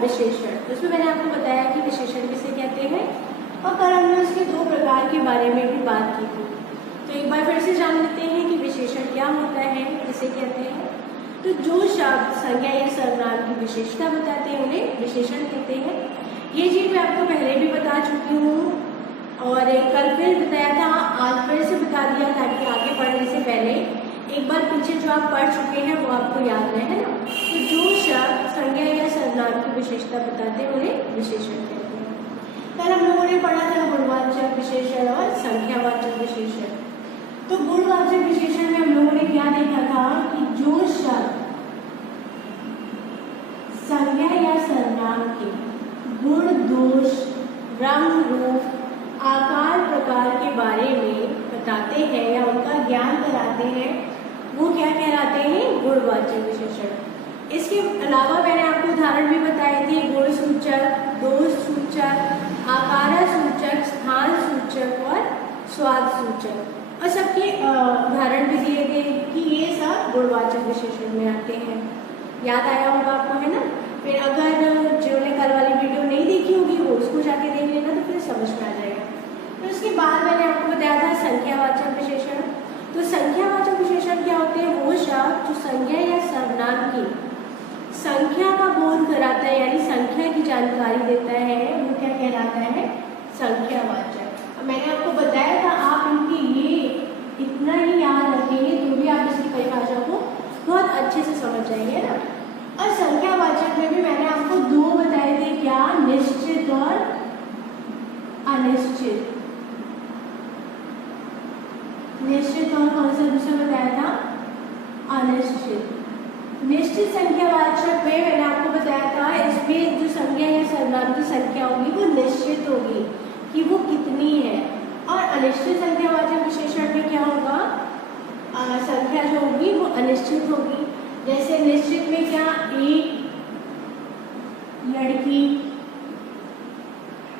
विशेषण। उसमें मैंने आपको बताया कि विशेषण किसे कहते हैं और कल हमने उसके दो प्रकार के बारे में भी बात की थी। तो एक बार फिर से जान लेते हैं कि विशेषण क्या होता है, किसे कहते हैं। तो जो शब्द संज्ञा या सर्वनाम की विशेषता बताते हैं उन्हें विशेषण कहते हैं। ये चीज मैं आपको पहले भी बता चुकी हूँ और कल फिर बताया था, आज फिर से बता दिया ताकि आगे पढ़ने से पहले एक बार पीछे जो आप पढ़ चुके हैं वो आपको याद रहे, है ना। तो जो शब्द संज्ञा या सर्वनाम की विशेषता बताते हैं उन्हें विशेषण कहते हैं। कल हम लोगों ने पढ़ा था गुणवाचक विशेषण और संख्यावाचक विशेषण। तो गुणवाचक विशेषण में हम लोगों ने क्या देखा था कि जो शब्द संज्ञा या सर्वनाम के गुण, दोष, रंग, रूप, आकार, प्रकार के बारे में बताते हैं या उनका ज्ञान कराते हैं वो क्या कहलाते हैं, गुणवाचक विशेषण। इसके अलावा मैंने आपको उदाहरण भी बताए थे, गुण सूचक, दोष सूचक, आकार सूचक, स्थान सूचक और स्वाद सूचक, और सबके उदाहरण भी दिए गए कि ये सब गुणवाचक विशेषण में आते हैं। याद आया होगा आपको, है ना। फिर अगर जिन्होंने कल वाली वीडियो नहीं देखी होगी वो उसको जाके देख लेना तो फिर समझ में आ जाएगा। तो उसके बाद मैंने आपको बताया था संख्यावाचक विशेषण। तो संख्यावाचक विशेषण क्या होते हैं, वो शब्द जो संज्ञा या सर्वनाम की संख्या का बोध कराता है यानी संख्या की जानकारी देता है, वो क्या कहलाता है, संख्यावाचक। मैंने आपको बताया था आप इनकी ये इतना ही याद रखेंगे तो भी आप इसकी परिभाषा को बहुत अच्छे से समझ जाएंगे ना। और संख्यावाचक में भी मैंने आपको दो बताए थे, क्या, निश्चित और अनिश्चित। निश्चित और कौन सा दूसरा बताया था, अनिश्चित। निश्चित संख्यावाचक में मैंने आपको बताया था इसमें जो संज्ञा या सर्वनाम की संख्या होगी वो निश्चित होगी कि वो कितनी है। और अनिश्चित संख्यावाचक विशेषण में क्या होगा, संख्या जो होगी वो अनिश्चित होगी। जैसे निश्चित में क्या, एक लड़की,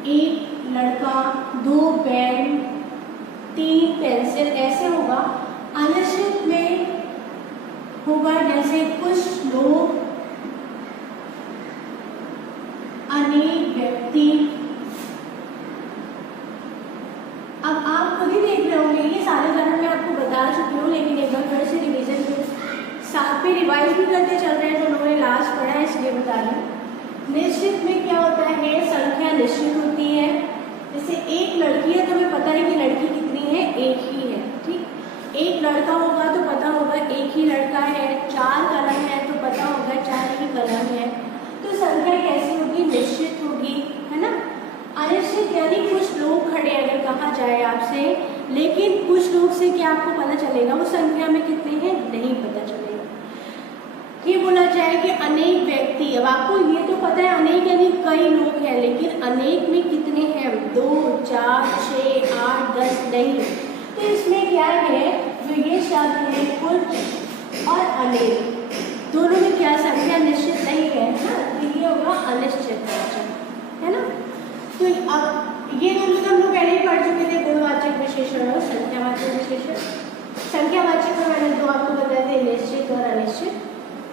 एक लड़का, दो पेन, तीन पेंसिल, ऐसे होगा। अनिश्चित में होगा जैसे कुछ लोग, अनेक व्यक्ति। अब आप खुद ही देख रहे होंगे, ये सारे उदाहरण मैं आपको बता चुकी हूँ लेकिन एक बार फिर से रिवीजन के साथ में रिवाइज भी करते चल रहे हैं तो उन्होंने लास्ट पढ़ा है इसलिए बता रही। निश्चित में क्या होता है, संख्या निश्चित होती है। जैसे एक लड़की है तो हमें पता है कि लड़की कितनी है, एक ही है, ठीक। एक लड़का होगा तो पता होगा एक ही लड़का है। चार कलम है तो पता होगा चार ही कलम है। तो संख्या कैसी होगी, निश्चित होगी, है ना। अनिश्चित यानी कुछ लोग खड़े अगर कहा जाए आपसे, लेकिन कुछ लोग से क्या आपको पता चलेगा वो संख्या में कितने हैं, नहीं पता चलेगा। ये बोला जाए कि अनेक व्यक्ति, अब आपको ये तो पता है अनेक यानी कई लोग हैं, लेकिन अनेक में कितने हैं, 2, 4, 6, 8, 10 नहीं। तो इसमें क्या है, जो ये शब्द है कुछ और अनेक, दोनों में क्या संख्या निश्चित नहीं है ना, तो ये होगा अनिश्चित वाचक, है ना। तो अब ये दोनों तो हम लोग पहले ही पढ़ चुके थे, गुणवाचक विशेषण और संख्यावाचक विशेषण। संख्यावाचक में मैंने दो आपको बताए थे, निश्चित और अनिश्चित।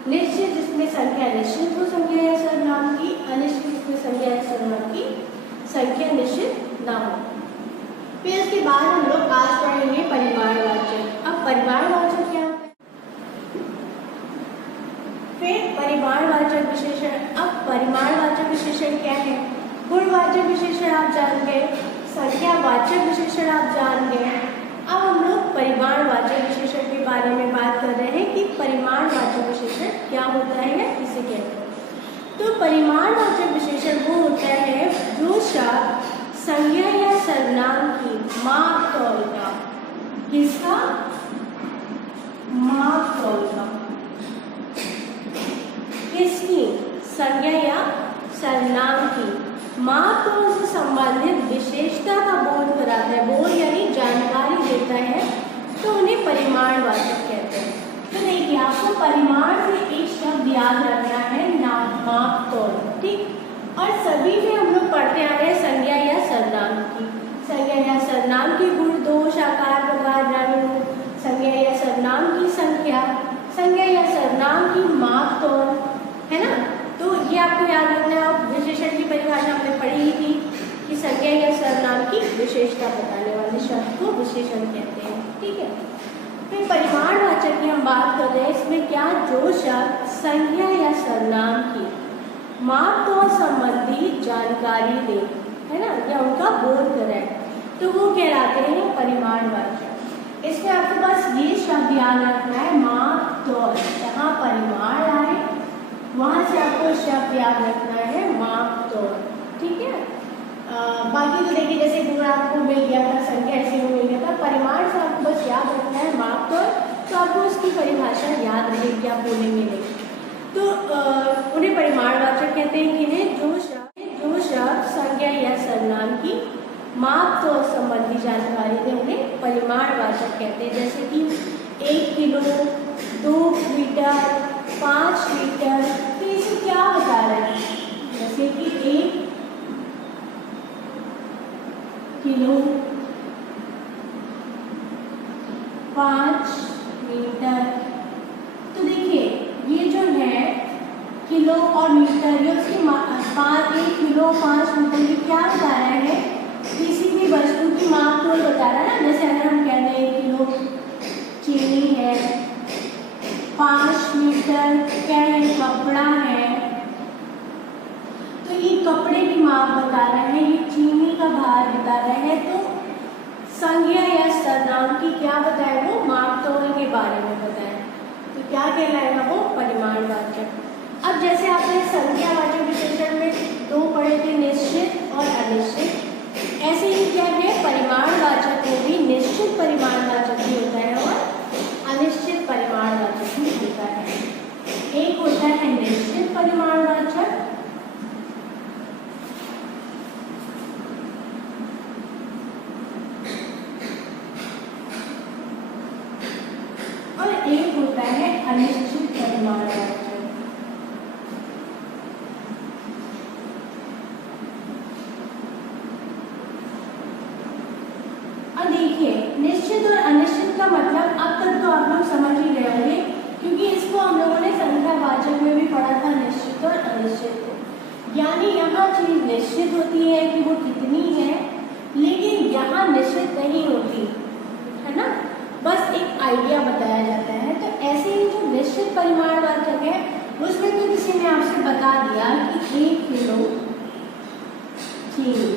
निश्चित जिसमें संख्या निश्चित हो संज्ञा या सर्वनाम की, अनिश्चित जिसमें संज्ञा या सर्वनाम की संख्या निश्चित ना हो। फिर उसके बाद हम लोग आज पढ़ेंगे परिमाणवाचक। अब परिमाणवाचक क्या होता है, फिर परिमाणवाचक विशेषण। अब परिमाणवाचक विशेषण क्या है, गुणवाचक विशेषण आप जान गए, संख्यावाचक विशेषण आप जान गए। अब हम लोग परिमाणवाचक विशेषण के बारे में बात कर रहे हैं कि परिमाणवाचक विशेषण क्या होता है या किसे कहते हैं। तो परिमाणवाचक विशेषण वो होता है जो शब्द संज्ञा या सर्वनाम की माप तौल का, किसका, माप तौल का, किसकी, संज्ञा या सर्वनाम की माप तौल से संबंधित विशेषता का बोध कराता है, बोध यानी जानकारी देता है, तो उन्हें परिमाणवाचक कहते हैं। तो देखिए आपको परिमाण से एक शब्द याद रखना है, माप तौल, ठीक। और सभी में हम लोग पढ़ते आ रहे हैं संज्ञा या सर्वनाम की, संज्ञा या सर्वनाम के गुण, दोष, आकार, प्रकार, रंग, संज्ञा या सर्वनाम की संख्या, संज्ञा या सर्वनाम की माप तौल, है ना। तो ये आपको याद रखना है। संज्ञा या सर्वनाम की विशेषता बताने वाले शब्द को विशेषण कहते हैं। ठीक है, फिर परिमाणवाचक की हम बात कर रहे हैं। इसमें क्या, जो शब्द संज्ञा या सर्वनाम की माप संबंधी जानकारी दे, है ना, या उनका बोध कराए, तो वो कहलाते हैं परिमाणवाचक। इसमें आपके पास ये शब्द याद रखना है, माप तौल। जहाँ परिमाण आए वहाँ से आपको शब्द याद रखना है माप तौल। ठीक है, बाकी तो देखिए जैसे पूरा आपको मिल गया था, संख्या ऐसे में मिल गया था, परिमाण से आपको बस याद रखना है माप तौल, तो आपको उसकी परिभाषा याद रहेगी, आप बोलेंगे नहीं। तो उन्हें परिमाणवाचक कहते हैं कि जो शब्द संज्ञा या सर्वनाम की माप तौल संबंधी जानकारी दे, उन्हें परिमाणवाचक कहते हैं। जैसे कि 1 किलो, 2 मीटर, 5 मीटर, तो इसे क्या बता रहे हैं? जैसे कि 1 किलो, 5 मीटर। तो देखिए ये जो है किलो और मीटर, ये उसकी 1 किलो 5 मीटर, ये क्या बता रहा है? किसी भी वस्तु की माप तौल बता रहा है ना। जैसे अगर हम कह रहे हैं 1 किलो चीनी है, 5 मीटर क्या है, कपड़ा है, तो ये कपड़े की माप बता रहा है, ये चीनी का भार बता रहा है। तो संज्ञा या सर्वनाम की क्या बताए, वो माप तौल के बारे में बताए, तो क्या कहलाएगा वो? परिमाणवाचक। अब जैसे आपने संज्ञावाचक विशेषण में 2 पढ़े थे, निश्चित और अनिश्चित, ऐसे ही क्या है परिमाणवाचक में भी निश्चित परिमाणवाचक भी होता है और अनिश्चित परिमाणवाचक भी होता है। एक होता है निश्चित परिमाणवाचक और एक होता है अनिश्चित परिमाणवाचक। देखिए निश्चित और अनिश्चित का मतलब अब तक तो आप लोग समझ ही गए होंगे, क्योंकि इसको हम लोगों ने संख्यावाचक में भी पढ़ा था, निश्चित और अनिश्चित को। यानी यहाँ चीज निश्चित होती है कि वो कितनी है, लेकिन यहाँ निश्चित नहीं होती है ना, बस एक आइडिया बताया जाता है। तो ऐसे ही जो निश्चित परिमाणवाचक है उसमें तो किसी ने आपसे बता दिया कि 1 किलो चीनी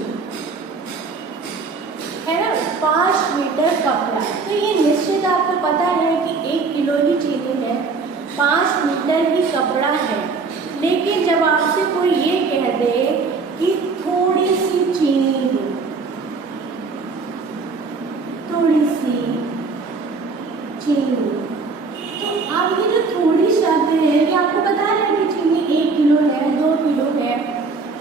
है ना, 5 मीटर कपड़ा, तो ये निश्चित आपको पता है कि 1 किलो ही चीनी है, 5 मीटर ही कपड़ा है। लेकिन जब आपसे कोई ये कह दे कि थोड़ी सी चीनी दो, थोड़ी सी चीनी, तो अब ये जो थोड़ी शब्द है ये आपको पता है कि चीनी 1 किलो है, 2 किलो है,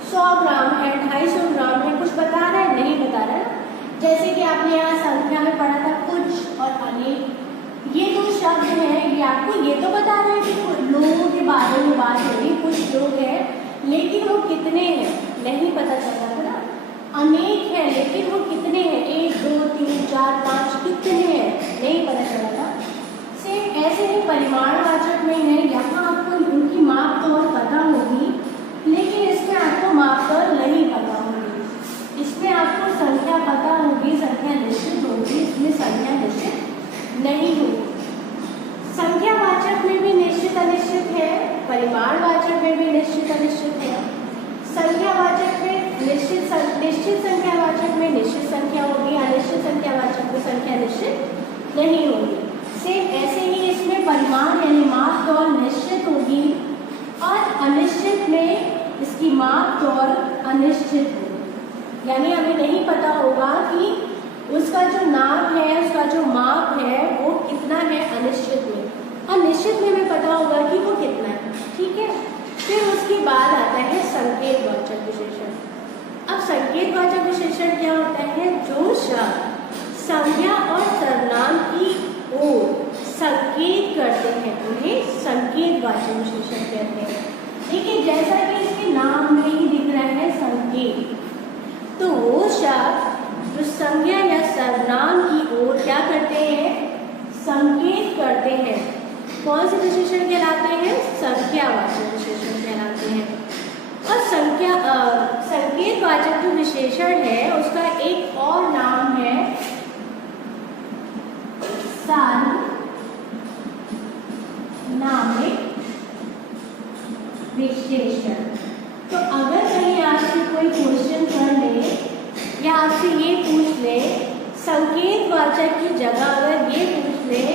100 ग्राम है, 250 ग्राम है, कुछ बता रहा है? नहीं बता रहा है। जैसे कि आपने यहाँ संख्या में पढ़ा था कुछ और अनेक, ये जो शब्द है ये आपको ये तो बता रहा है कि लोगों के बारे में बात हो रही, कुछ लोग हैं, लेकिन वो कितने हैं नहीं पता चल रहा था ना। अनेक है लेकिन वो कितने हैं, 1 2 3 4 5 कितने हैं नहीं पता चला था। सेम ऐसे ही परिमाणवाचक में है, यहाँ आपको उनकी माप तौल पता होगी, लेकिन इसमें आपको माप तौल नहीं पता होगी। इसमें आपको संख्या पता होगी, संख्या निश्चित होगी, इसमें संख्या निश्चित नहीं होगी। संख्यावाचक में भी निश्चित अनिश्चित है, परिमाणवाचक में भी निश्चित अनिश्चित है। संख्यावाचक में निश्चित संख्यावाचक में निश्चित संख्या होगी, अनिश्चित संख्यावाचक में संख्या निश्चित नहीं होगी। सेम ऐसे ही इसमें परिमाण यानी माप तौल निश्चित होगी और अनिश्चित में इसकी माप तौल अनिश्चित होगी। यानी हमें नहीं पता होगा कि उसका जो नाप है, उसका जो माप है वो कितना है अनिश्चित में, और निश्चित में हमें पता होगा कि वो कितना है। ठीक है, फिर उसके बाद आता है संकेतवाचक विशेषण। अब संकेतवाचक विशेषण क्या होता है? जो शब्द संज्ञा और सर्वनाम की ओर संकेत करते हैं उन्हें संकेतवाचक विशेषण कहते हैं। देखिए जैसा कि इसके नाम में ही दिख रहा है संकेत, तो वो शब्द जो संज्ञा या सर्वनाम की ओर क्या करते हैं? संकेत करते हैं। कौन से विशेषण कहलाते हैं? संख्यावाचक विशेषण कहलाते हैं। और संकेतवाचक जो विशेषण है उसका एक और नाम है सार्वनामिक विशेषण। तो अगर कहीं आपसे कोई क्वेश्चन कर ले या आपसे ये पूछ ले, संकेतवाचक की जगह अगर ये पूछ ले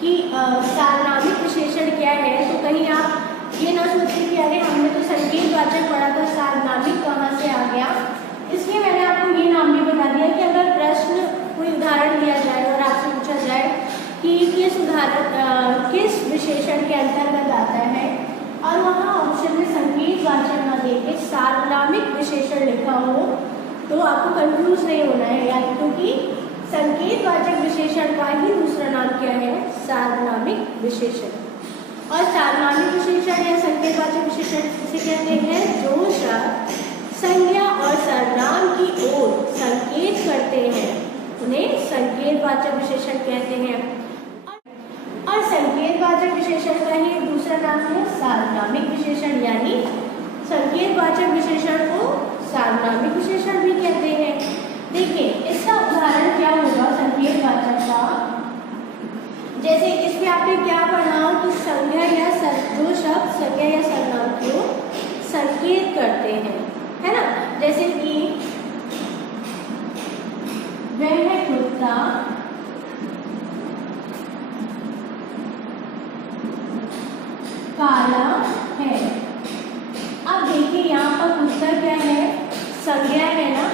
कि सार्वनामिक विशेषण क्या है, तो कहीं आप ये ना सोचें कि अरे हमने तो संकेतवाचक पढ़ा था, सार्वनामिक कहाँ से आ गया। इसलिए मैंने आपको ये नाम भी बता दिया कि अगर प्रश्न कोई उदाहरण दिया जाए और आपसे पूछा जाए कि किस विशेषण के अंतर्गत आता है और वहाँ ऑप्शन में संकेतवाचक ना देके सार्वनामिक विशेषण लिखा हो, तो आपको कंफ्यूज नहीं होना है यार, क्योंकि संकेतवाचक विशेषण का ही दूसरा नाम क्या है, सार्वनामिक विशेषण। और सार्वनामिक विशेषण या संकेतवाचक विशेषण किसे कहते हैं, जो शब्द संज्ञा और सर्वनाम की ओर संकेत करते हैं उन्हें संकेतवाचक विशेषण कहते हैं। और संकेतवाचक विशेषण का ही दूसरा नाम है सार्वनामिक विशेषण, यानी संकेतवाचक विशेषण को सार्वनामिक विशेषण भी कहते हैं। देखिए इसका उदाहरण क्या होगा संकेतवाचक का, जैसे इसमें आपने क्या पढ़ा कि संज्ञा या जो शब्द संज्ञा या सर्वनाम को संकेत करते हैं, है ना। जैसे कि वह कुत्ता काला है। अब देखिए यहाँ पर कुत्ता क्या है, संज्ञा है ना।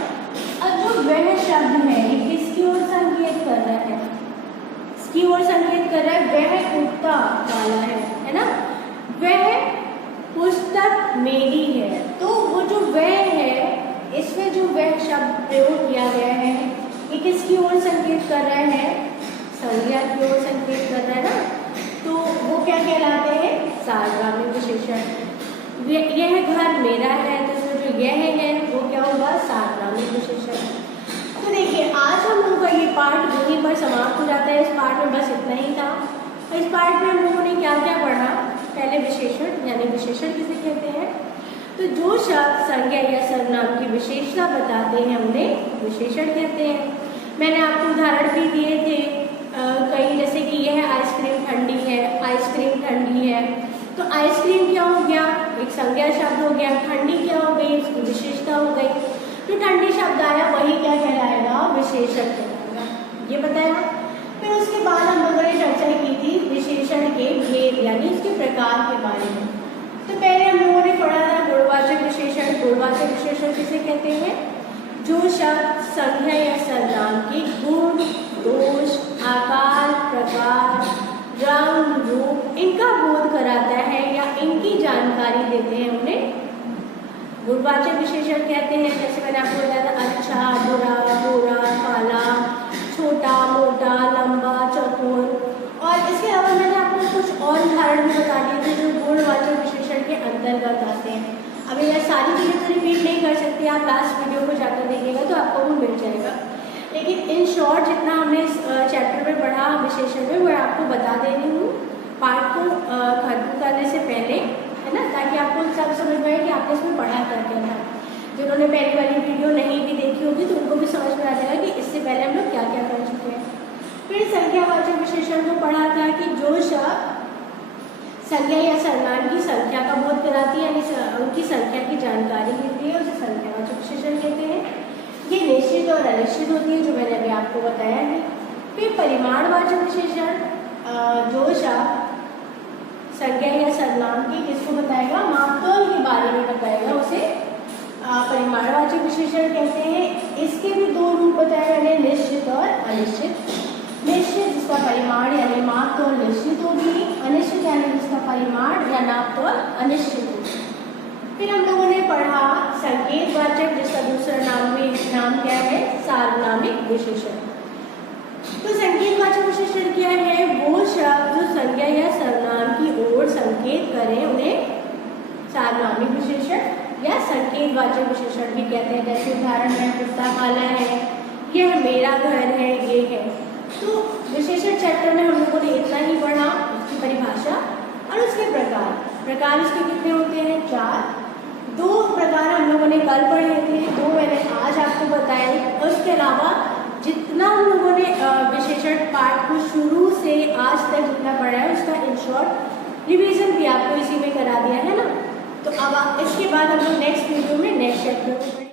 अब जो वह शब्द है ये किसकी ओर संकेत कर रहा है, इसकी ओर संकेत कर रहा है, वह कुत्ता काला है ना। वह पुस्तक मेरी है, तो वो जो वह है इसमें जो वह शब्द प्रयोग किया गया है ये किसकी ओर संकेत कर रहा है, संज्ञा की ओर संकेत कर रहा है ना। तो वो क्या कहलाते हैं, सार्वनामिक विशेषण। यह घर मेरा है, तो इसमें जो यह है वो क्या होगा, सार्वनामिक विशेषण। तो देखिए आज हम लोगों का ये पार्ट यहीं पर समाप्त हो जाता है। इस पार्ट में बस इतना ही था। इस पार्ट में हम लोगों ने क्या क्या पढ़ा, पहले विशेषण यानी विशेषण किसे कहते हैं, तो जो शब्द संज्ञा या सर्वनाम की विशेषता बताते हैं उन्हें विशेषण कहते हैं। मैंने आपको उदाहरण भी दिए थे कई, जैसे कि यह आइसक्रीम ठंडी है, आइसक्रीम ठंडी है। तो आइसक्रीम क्या हो गया, एक संज्ञा शब्द हो गया, ठंडी क्या हो गई, इसकी विशेषता हो गई। तो ठंडी शब्द आया वही क्या कहलाएगा, विशेषण कहलाएगा, ये बताया। फिर उसके बाद हम लोगों ने चर्चा की थी विशेषण के भेद यानी उसके प्रकार के बारे में। तो पहले हम लोगों ने पढ़ा था गुणवाचक विशेषण। गुणवाचक विशेषण किसे कहते हैं, जो शब्द संज्ञा या सर्वनाम के गुण, दोष, आकार, प्रकार, रंग, रूप इनका बोध कराता है या इनकी जानकारी देते हैं उन्हें गुणवाचक विशेषण कहते हैं। जैसे मैंने आपको बताया था अच्छा, बुरा, गोरा, काला, छोटा, मोटा, लंबा, चौकोर। और इसके अलावा मैंने आपको कुछ और उदाहरण भी बता दिए थे जो गुणवाचक विशेषण के अंतर्गत आते हैं। अभी मैं सारी चीज़ें तो रिपीट नहीं कर सकती, आप लास्ट वीडियो को जाकर देखिएगा तो आपको वो मिल जाएगा। लेकिन इन शॉर्ट जितना हमने इस चैप्टर में पढ़ा विशेषण में, वो आपको बता दे रही हूँ पार्ट को खत्म करने से पहले, है ना, ताकि आपको सब समझ में आए कि आपने इसमें पढ़ा क्या क्या था। जिन्होंने पहली वाली वीडियो नहीं भी देखी होगी तो उनको भी समझ में आ जाएगा कि इससे पहले हम लोग क्या क्या कर चुके हैं। फिर संज्ञावाचक विशेषण को पढ़ा था कि जो शब्द संज्ञा या सर्वनाम की संख्या का बोध कराती है यानी उनकी संख्या की जानकारी देती है, उसे संज्ञावाचक विशेषण कहते हैं। ये निश्चित और अनिश्चित होती है, जो मैंने अभी आपको बताया है। फिर परिमाणवाचक विशेषण, जो शब्द संज्ञा या सर्वनाम की किसको बताएगा, मापतोल के बारे में बताएगा, उसे परिमाणवाचक विशेषण कहते हैं। इसके भी दो रूप बताए मैंने, निश्चित और अनिश्चित। निश्चित जिसका परिमाण यानी मापतोल निश्चित होगी, अनिश्चित यानी जिसका परिमाण या नापतोल अनिश्चित होगी। फिर हम लोगों ने पढ़ा संकेतवाचक जिसका दूसरा नाम क्या है, सार्वनामिक विशेषण। तो संकेतवाचक विशेषण क्या है, वो शब्द जो संज्ञा या सर्वनाम की ओर संकेत करें उन्हें सार्वनामिक विशेषण या संकेतवाचक विशेषण भी कहते हैं। जैसे उदाहरण में कुत्ता काला है, यह मेरा घर है, ये है। तो विशेषण चैप्टर में हम लोगों ने इतना ही पढ़ा, उसकी परिभाषा और उसके प्रकार। प्रकार इसके कितने होते हैं, 4। 2 प्रकार हम लोगों ने कल पढ़े थे, 2 मैंने आज आपको बताए। उसके अलावा जितना हम लोगों ने विशेषण पाठ को शुरू से आज तक जितना पढ़ा है उसका इन शॉर्ट रिवीजन भी आपको इसी में करा दिया है ना। तो अब इसके बाद हम लोग नेक्स्ट वीडियो में नेक्स्ट चैप्टर